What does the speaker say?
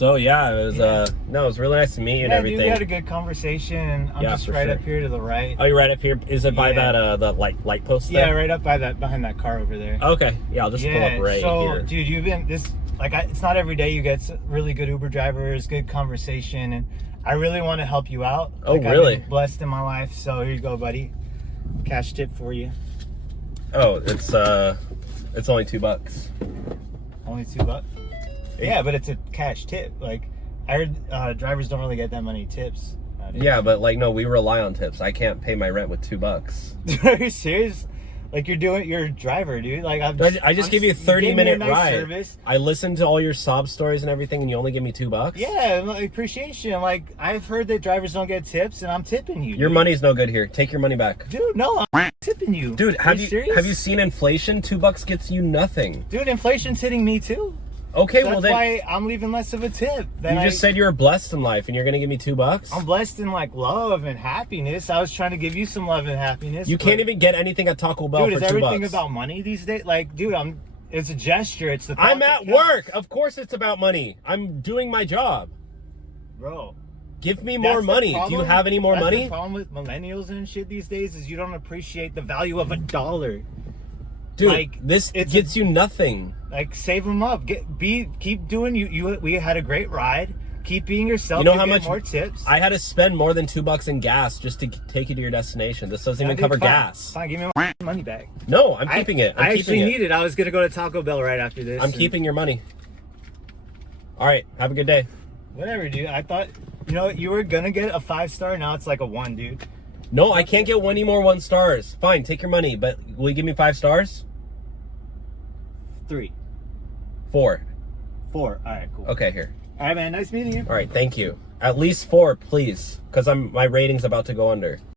So yeah, it was no, it was really nice to meet you and everything. Dude, we had a good conversation. I'm just right up here to the right. Oh, you're right up here. Is it by that the light post there? Yeah, right up by behind that car over there. Okay, yeah, I'll just pull up right here. Dude, you've been it's not every day you get really good Uber drivers, good conversation, and I really want to help you out. Oh, really? I've been blessed in my life, so here you go, buddy. Cash tip for you. Oh, it's only $2. Only $2? Yeah, but it's a cash tip. Like, I heard drivers don't really get that many tips nowadays. Yeah, but like, no, we rely on tips. I can't pay my rent with $2. Are you serious? Like, you're a driver, dude. Like, I just gave you a 30-minute nice ride. Service. I listened to all your sob stories and everything, and you only give me $2? Yeah, like, appreciation. Like, I've heard that drivers don't get tips, and I'm tipping you. Your money's no good here. Take your money back. Dude, no, I'm tipping you. Dude, have you seen inflation? $2 gets you nothing. Dude, inflation's hitting me too. Okay, So well that's then why I'm leaving less of a tip. you just said you were blessed in life, and you're gonna give me $2? I'm blessed in like love and happiness. I was trying to give you some love and happiness. You can't even get anything at Taco Bell dude, for $2. is everything about money these days? Like, dude, it's a gesture. It's the. I'm at work. Of course, it's about money. I'm doing my job. Bro. Give me more money. Do you have any more money? The problem with millennials and shit these days is you don't appreciate the value of a dollar. Dude, like, this gets you nothing. Like, save them up. Keep doing we had a great ride. Keep being yourself. You know how much more tips? I had to spend more than $2 in gas just to take you to your destination. This doesn't even cover gas. Fine, give me my money back. No, I'm keeping it. I actually need it. I was gonna go to Taco Bell right after this. I'm keeping your money. All right, have a good day. Whatever, dude. I thought, you were gonna get a 5-star. Now it's like a 1, dude. No, I can't get any more 1 stars. Fine, take your money, but will you give me 5 stars? 3. 4. 4. All right, cool. Okay, here. All right, man. Nice meeting you. All right, thank you. At least 4, please, because my rating's about to go under.